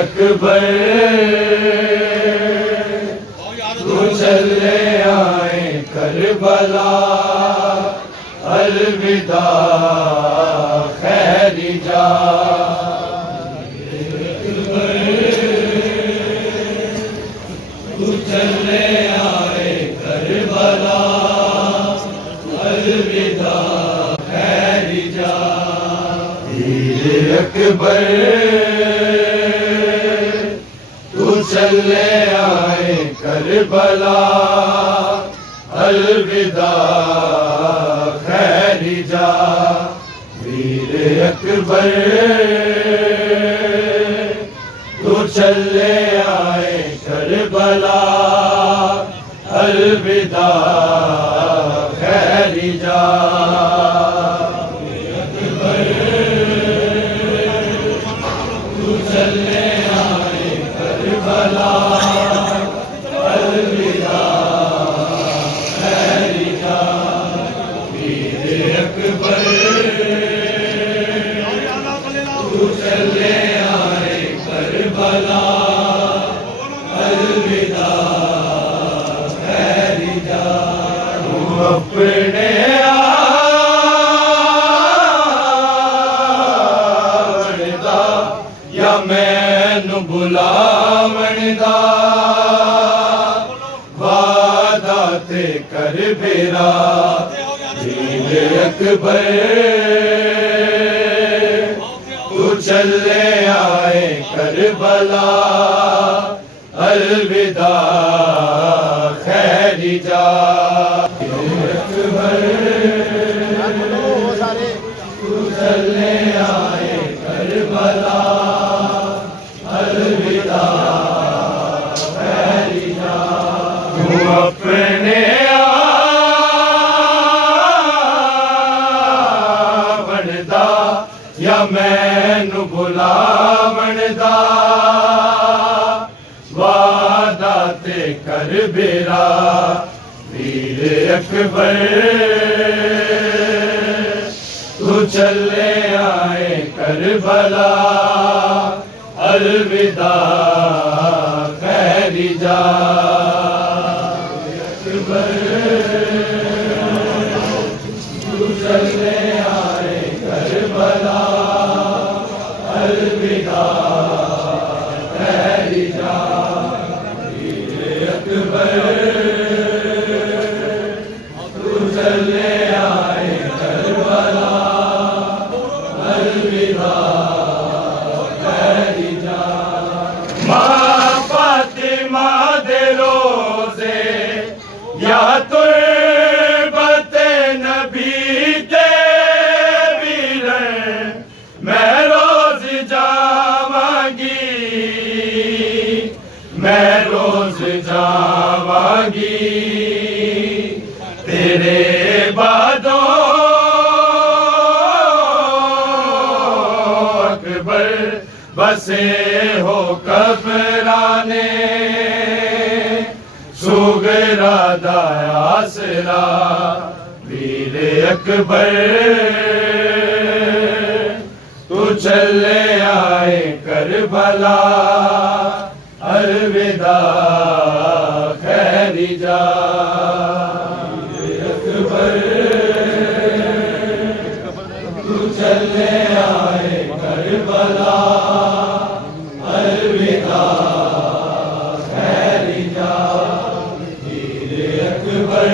अकबर तू चले आए करबला अलविदा खैरी जा तू चले आए करबला अलविदा खैरी जा अकबर तू चले आए करबला अलविदा खैरी जा वीर अकबर तू चले आए करबला अलविदा खैरी जा चले आए करबला अलविदा खैरी जा वीर अकबर तू चले आए करबला अलविदा खैरी जा तू अपने या मैनू बुलावण दा वादा ते कर बेरा वीर अकबर तू चले आए करबला अलविदा खैरी जा अकबर तू चले आए करबला अलविदा खैरी जा तू अपने बनदा या मैनू बुलावण दा वादा ते कर बेरा वीर अकबर तू चले आए करबला अलविदा खैरी जा अकबर तू चले आए करबला अलविदा खैरी जा वीर अकबर तू चले आए करबला अलविदा खैरी जा मां फातिमा दे रोज़े या तुर्बत नबी दे वीरन मैं रोज जावांगी मैं रोज जावांगी तेरे बादों अकबर बसे हो कब्राने सुगरा दा आसरा वीर अकबर तू चले आए करबला अलविदा खैरी जा अकबर तू चले आए करबला अलविदा खैरी जा वीर अकबर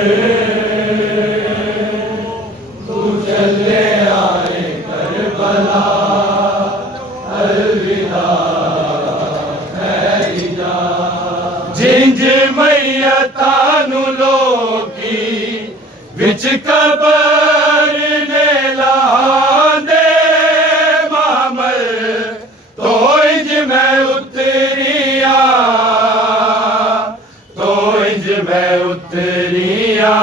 तू चले आए करबला अलविदा खैरी जा जिंज मैयता नु लोकी विच कबर ने लांदे मामल तो इंज मैं उतरिया तो इंज मैं उतरिया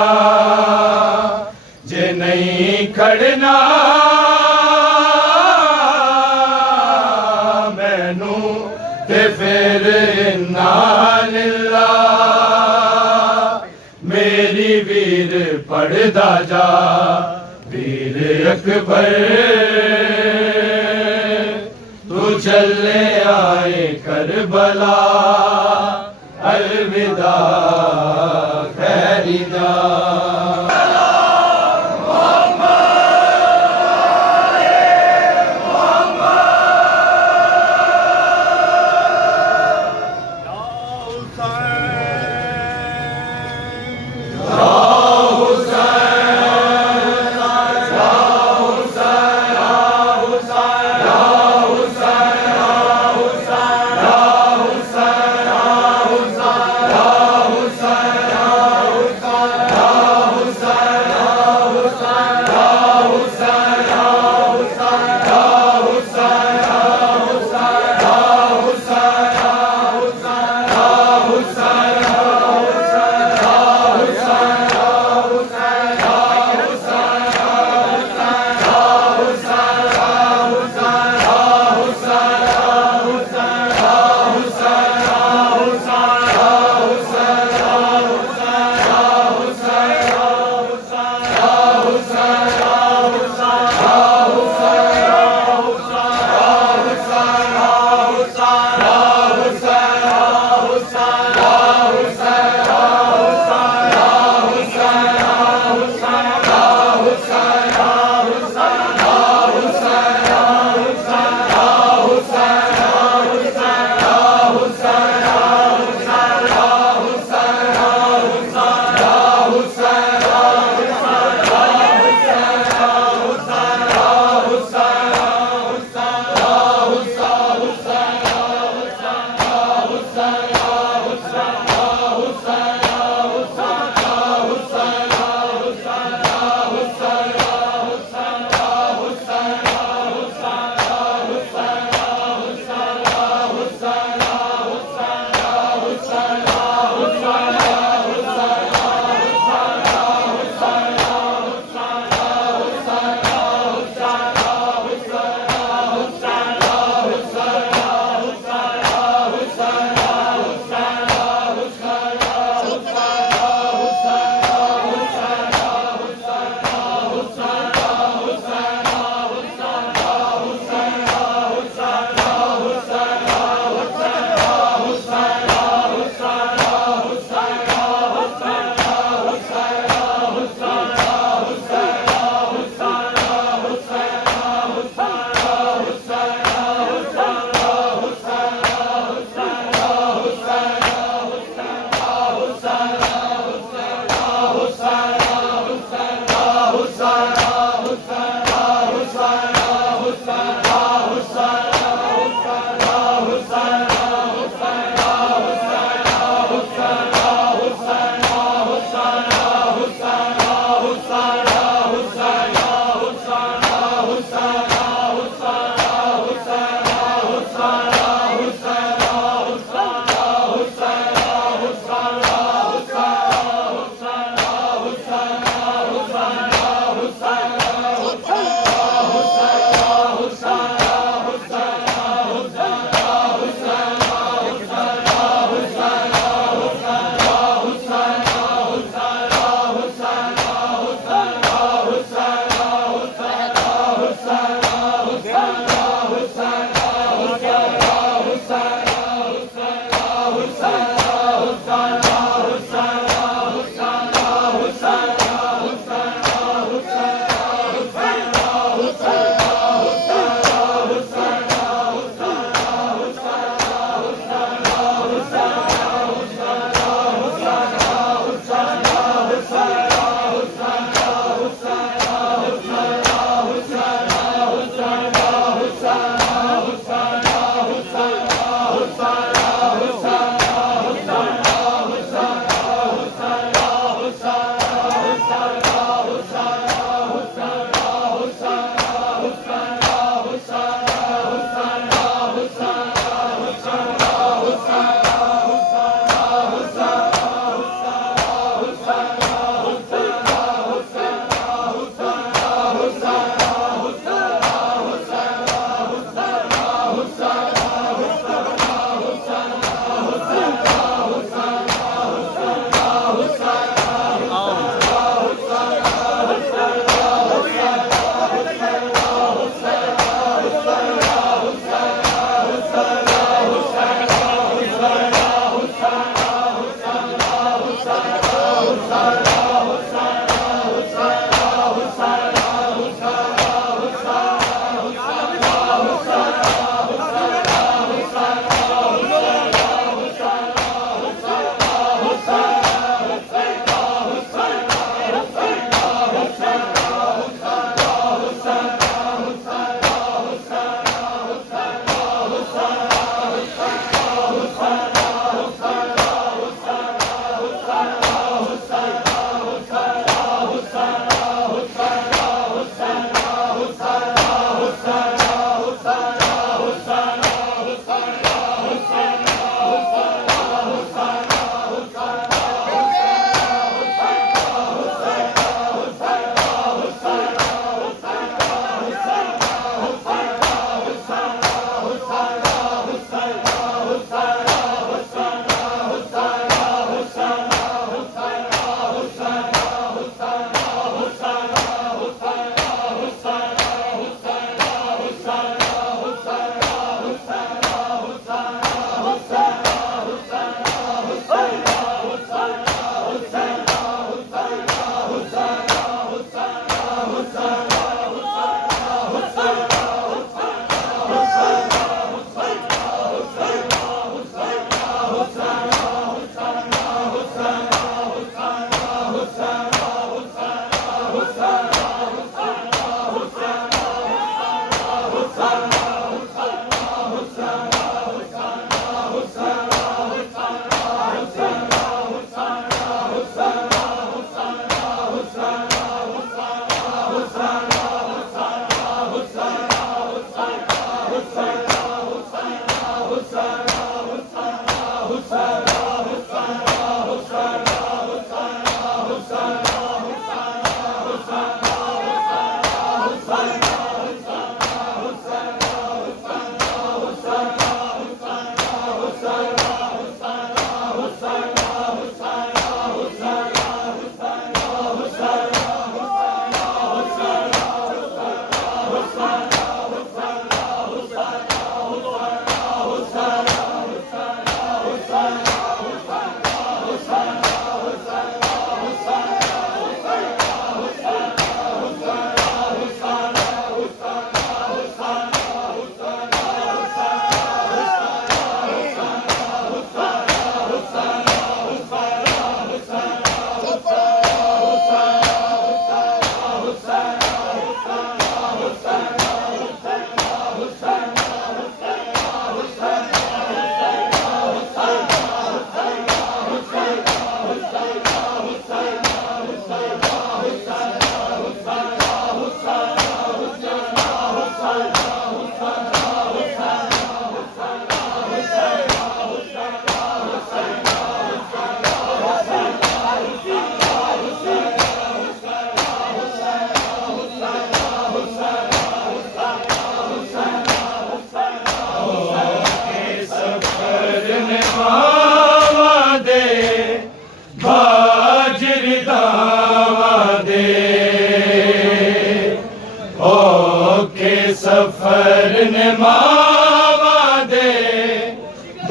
जे नहीं खड़ना मैनू ते फिर इन्ना लिल्ला मेरी वीर पढ़दा जा वीर अकबर तू चले आए करबला अलविदा खैरिदा सफर ने मावा दे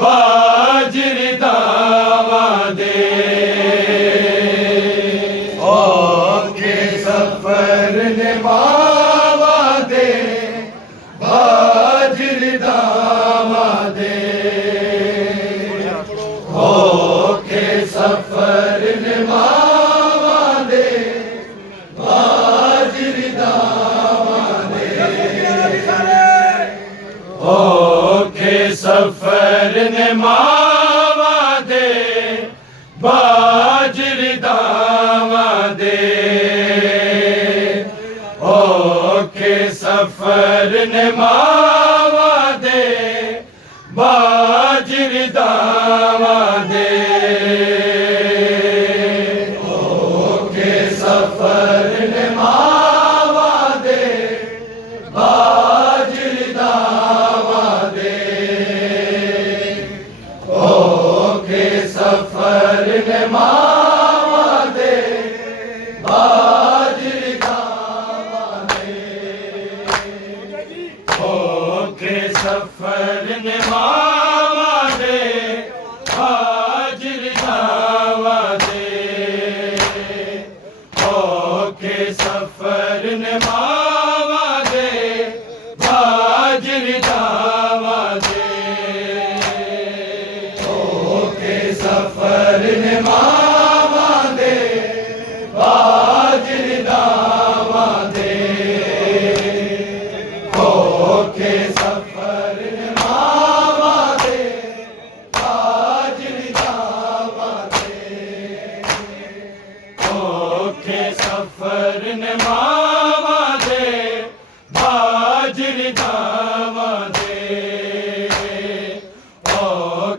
बाजरी दावा दे ओ के सफर ने मावा दे बाजरी दावा दे ओ के सफर ने मावा दे बाजरी दावा दे ओ के सफर ने मावा दे बाजरी दावा दे ओ के सफर ने मावा दे बाजरी दावा दे ओ के सफर ने मावा दे बाजरी दावा दे ओ के सफर ने मावा दे बाजरी दावा दे ओ के सफर ने मावा दे बाजरी दावा दे ओ के सफर ने मावा दे बाजरी दावा दे ओ के सफर ने मावा दे बाजरी दावा दे ओ के सफर ने मावा दे बाजरी दावा दे ओ के सफर ने मावा दे बाजरी दावा दे ओ के सफर ने मावा दे बाजरी दावा दे ओ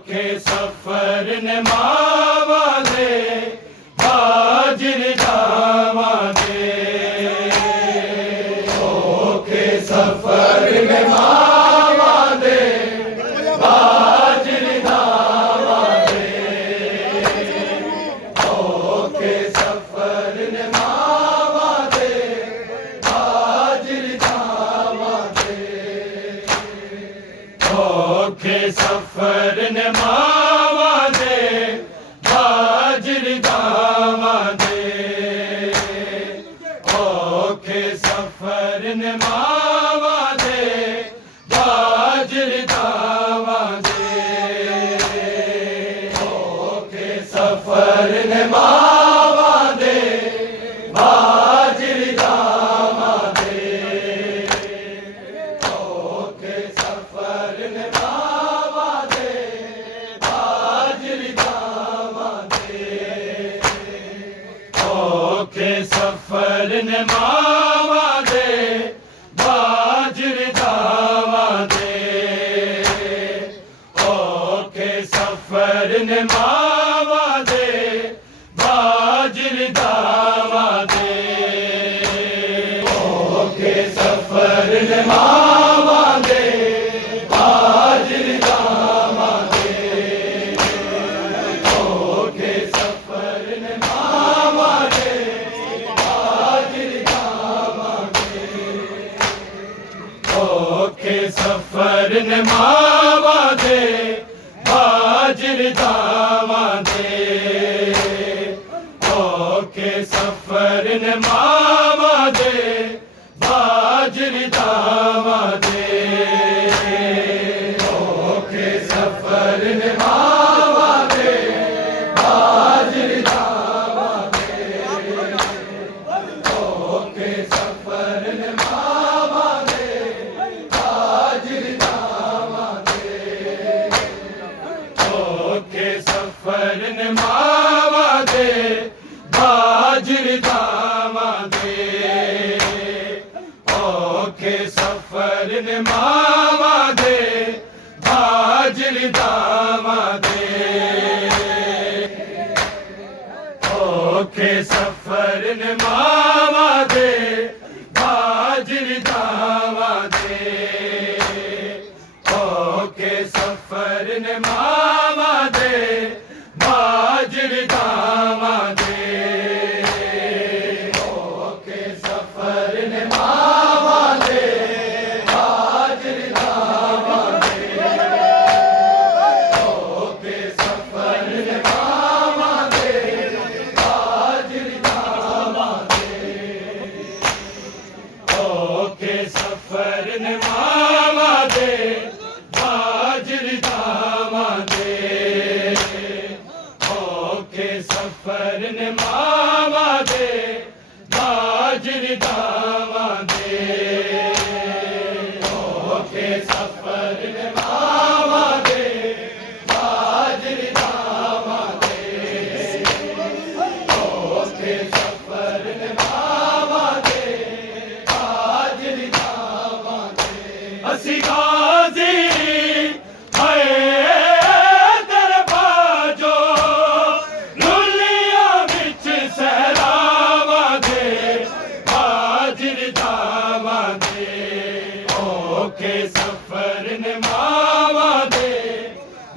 के सफर ने मावा दे बाजरी दावा दे ओ के सफर ने मावा दे बाजरी दावा दे ओ के सफर ने मावा दे बाजरी दावा दे ओ के सफर ने मावा दे बाजरी दावा दे ओ के सफर ने मावा दे बाजरी दावा दे ओ के सफर ने मावा दे बाजरी दावा दे ओ के सफर ने मावा दे बाजरी दावा दे ओ सफर ने मावा दे बाजरी दावा दे ओके सफर ने मावा दे बाजरी दावा दे ओके सफर ने मावा दे बाजरी दावा दे ओके सफर ने मावा दे बाजरी दावा दे ओके सफर ने मावा दे बाजरी दावा दे ओके सफर ने मावा दे बाजरी दावा दे ओके सफर ने मावा दे बाजरी दावा दे ओके सफर ने मावा दे बाजरी दावा दे ओके सफर ने मावा दे बाजरी दावा दे ओके सफर ने मावा दे बाजरी दावा दे ओके सफर ने मावा दे बाजरी दावा दे ओके सफर ने मावा दे बाजरी दावा दे ओके सफर ने मावा दे बाजरी दावा दे ओके सफर ने मावा दे बाजरी दावा दे ओके सफर ने मावा दे बाजरी दावा दे ओके सफर ने मावा दे बाजरी दावा दे ओके सफर ने मावा दे बाजरी दावा दे असी गाजी है तेरे बाजो लुलिया बिच सहरावा दे बाजरी दावा दे ओके सफर ने मावा दे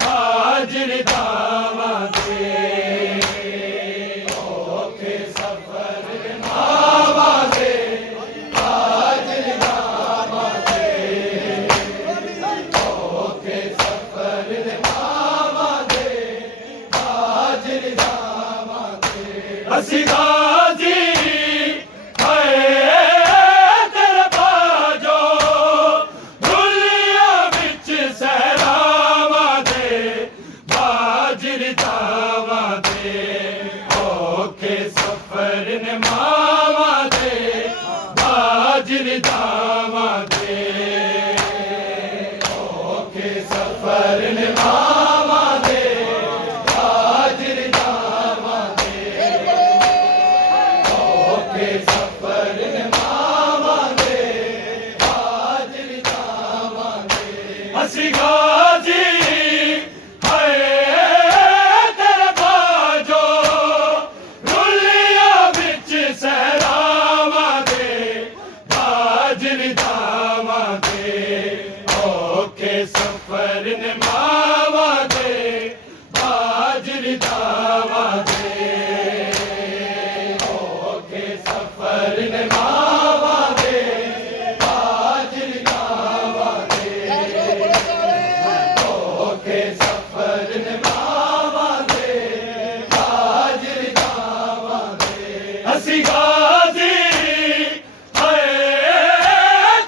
बाजरी दावा दे ओके सफर ने मावा दे बाजरी दावा दे ओके सफर ने मावा दे बाजरी दावा दे असी गाजी है तेरे बाजो दुनिया बिच सहरावा दे बाजरी दावा दे ओके सफर ने मावा दे बाजरी दावा दे ओके सफर ने मावा दे बाजरी दावा दे ओके सफर ने मावा दे बाजरी दावा दे असी गाजी है तेरे बाजो रुलिया बिच सहरावा दे बाजरी दावा दे ओके सफर ने मावा दे बाजरी दावा दे ओके सफर ने मावा दे बाजरी दावा दे ओके सफर ने मावा दे बाजरी दावा दे असी गाजी है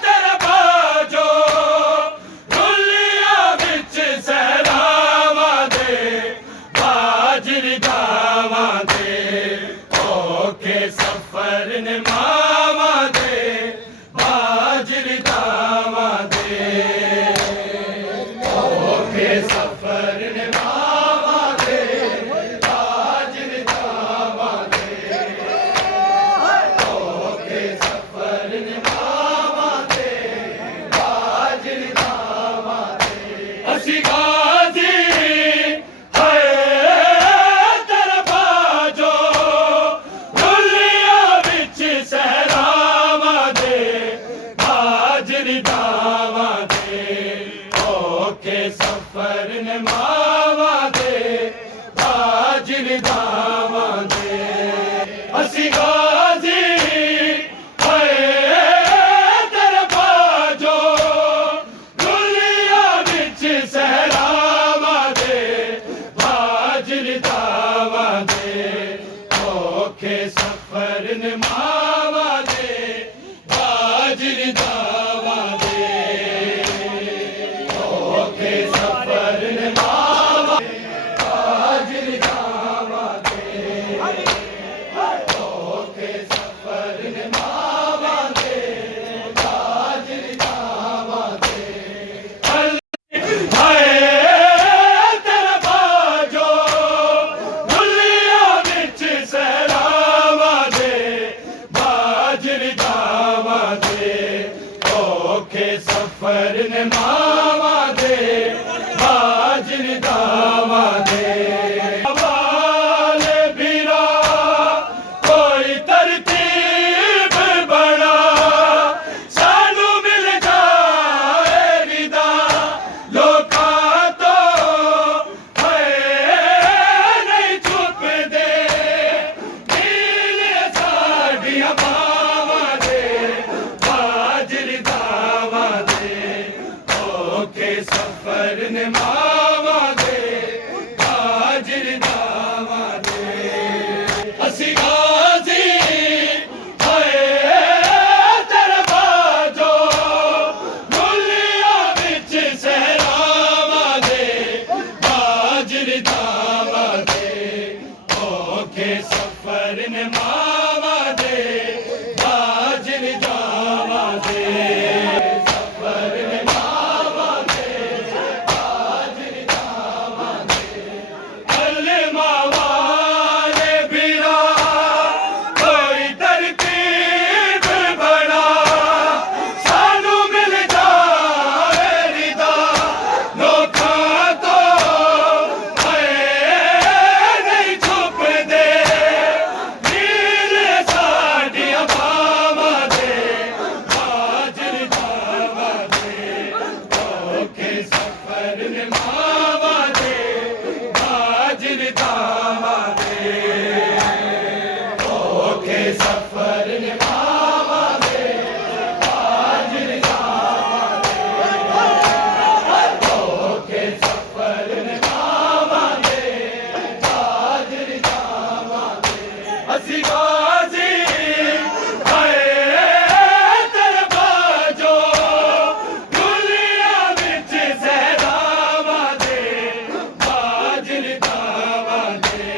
तेरे बाजो रुलिया बिच सहरावा दे बाजरी दावा दे ओके सफर ने मावा दे बाजरी दावा दे ओके सफर सफर ने मावा दे हाजिर दावा दे असी गाजी सफर ने मावा दे हाजिर दावा दे ओखे सफर ने मावा हाजिर दावा दे ओखे सफर ने मावा दे हाजिर दावा दे हाय तेरा बाजो दुनिया विच सहरावा दे हाजिर दावा दे ओखे सफर ने मावा दे हाजिर दावा दे वाले बीरा कोई तरतीब बना सानू मिल जाए रिदा लोका तो है नहीं चुप दे नीले साडियां बावा दे हाजिर दावा दे ओखे सफर ने मावा दे हाजिर दावा दे असी गाजी हाय तेरा बाजो दुनिया विच सहरावा दे हाजिर दावा दे ओखे सफर ने मावा दे हाजिर दावा दे सफर ने मावा दे हाजिर दावा दे कलमा वाले बिरा कोई तरतीब बना सानू मिल जाए रिदा लोका तो है नहीं छुप दे नीले साडियां बावा दे हाजिर दावा दे ओखे सफर ने मावा दे हाजिर दावा दे ओखे सफर ने मावा दे हाजिर दावा दे ओखे सफर ने मावा दे हाजिर दावा दे असी गाजी हाय तेरे बाजो दुनिया विच सहरावा दे हाजिर दावा दे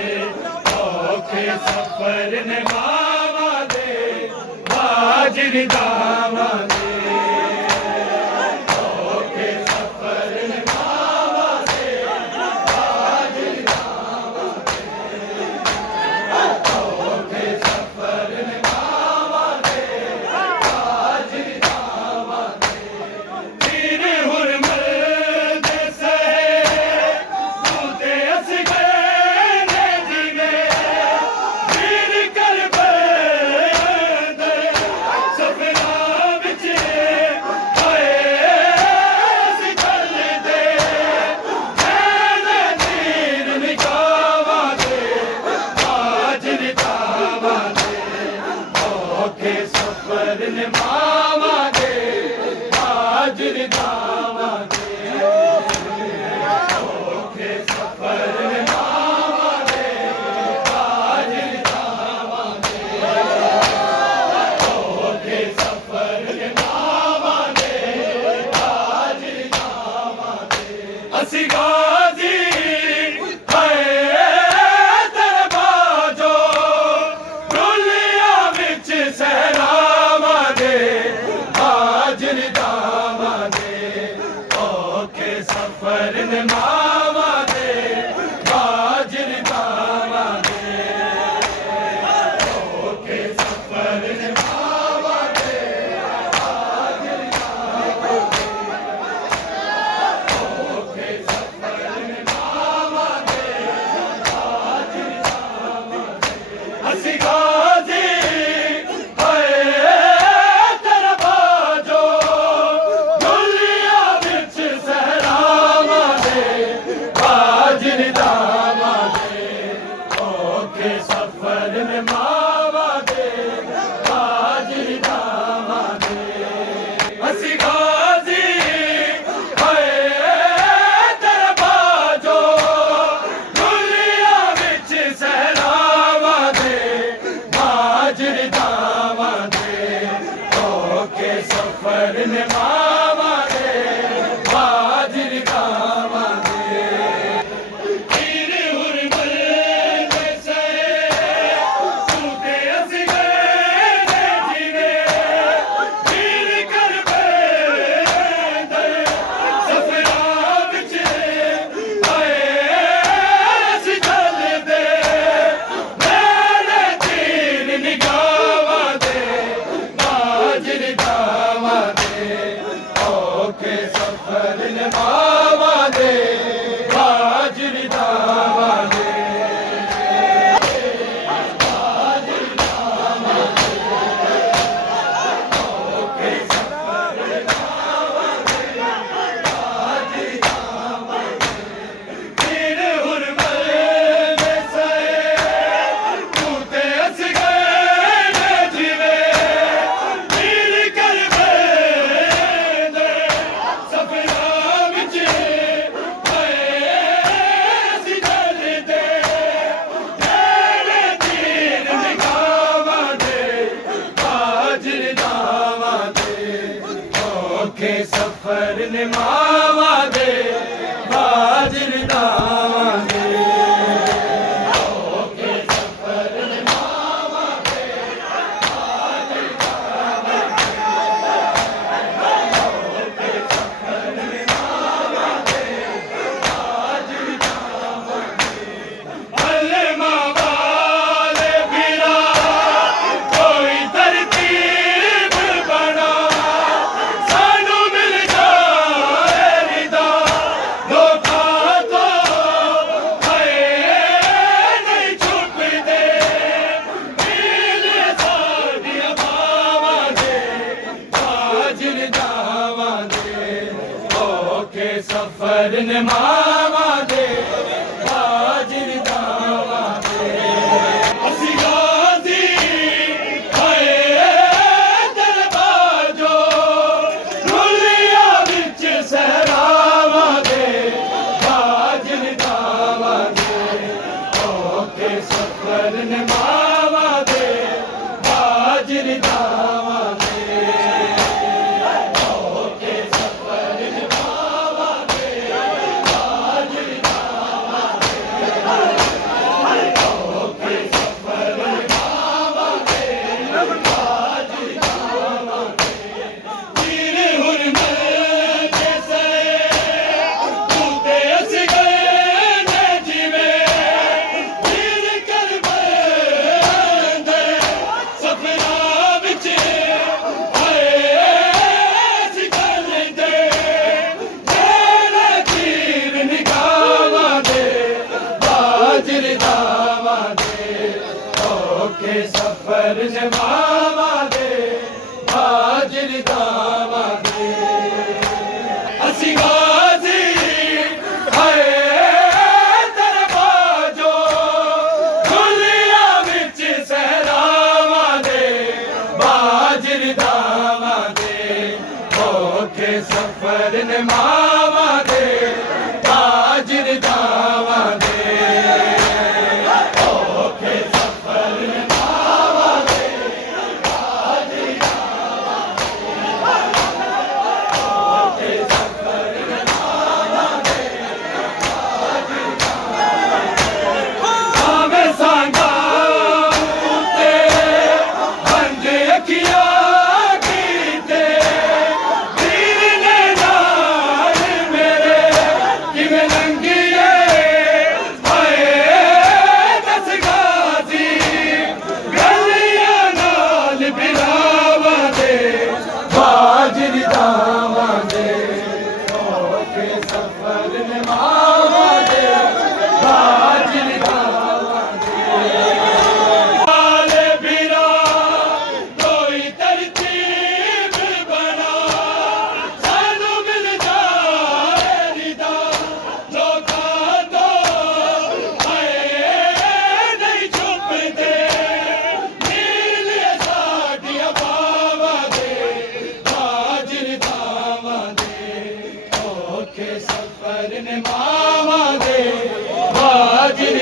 ओखे सफर ने मावा दे हाजिर दावा दे ओखे सफर ने मावा दे हाजिर दावा दे ओखे सफर ने मावा दे हाजिर दावा दे तीर हुरमल दे सहे तूते अस गए ने जीवे तीर करबल अंदर सफरा विच हाय अस चल दे मैंने तीर निकावा दे हाजिर दावा दे ओखे सफर ने मावा दे हाजिर दावा दे ओखे सफर ने मावा दे हाजिर दावा दे ओखे सफर ने मावा दे हाजिर दावा दे असी गाजी हाय तेरे बाजो दुनिया विच सहरावा दे ਸਫਰ ਨੇ ਮਾਵਾਂ ਦੇ ਹਾਜ਼ਰ ਦਾਵਾਂ ਦੇ ਸਫਰ ਨੇ ਮਾਵਾਂ ਦੇ ਹਾਜ਼ਰ ਦਾਵਾਂ ਦੇ ਅਸੀਂ ਗਾਜ਼ੀ ਹਾਏ ਦਰਬਾਰ ਜੋ ਦੁਨੀਆ ਵਿੱਚ ਸਹਿਰਾਵਾਂ ਦੇ ਹਾਜ਼ਰ ਦਾਵਾਂ ਦੇ ਓਕੇ ਸਫਰ ਨੇ ਮਾਵਾਂ ਦੇ ਹਾਜ਼ਰ ਦਾਵਾਂ ਦੇ ਸਫਰ ਨੇ ਮਾਵਾਂ ਦੇ ਹਾਜ਼ਰ ਦਾਵਾਂ ਦੇ ਅਸੀਂ ਗਾਜ਼ੀ ਹਾਏ ਦਰਬਾਰ ਜੋ ਦੁਨੀਆ ਵਿੱਚ ਸਹਿਰਾਵਾਂ ਦੇ ਹਾਜ਼ਰ ਦਾਵਾਂ ਦੇ ਓਕੇ ਸਫਰ ਨੇ ਮਾਵਾਂ ਦੇ ਹਾਜ਼ਰ ਦਾਵਾਂ ਦੇ ਸਫਰ ਨੇ ਮਾਵਾਂ ਦੇ ਹਾਜ਼ਰ